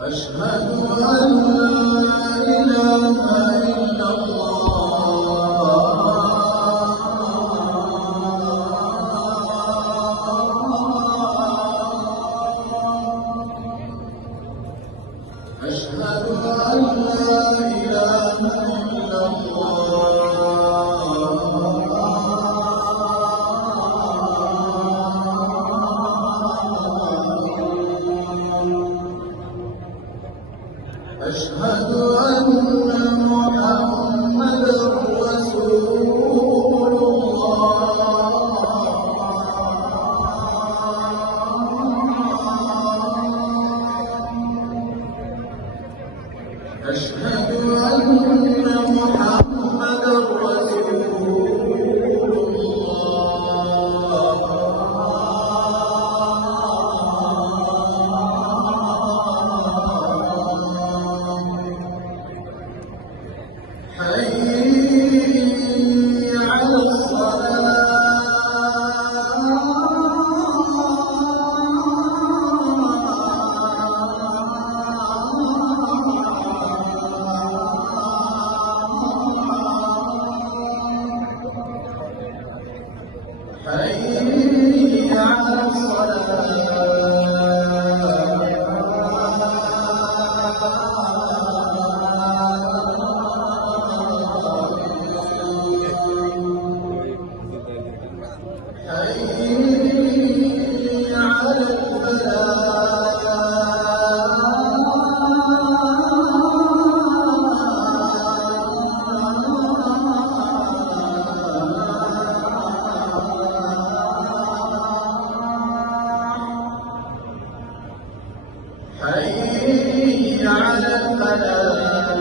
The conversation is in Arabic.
أشهد أن لا إله إلا الله. أشهد أن لا إله إلا الله. أشهد أن محمدًا رسول الله. أشهد أن محمدًا رسول الله. حي على الصلاة. حي على حي على الفلاح. حي على الفلاح.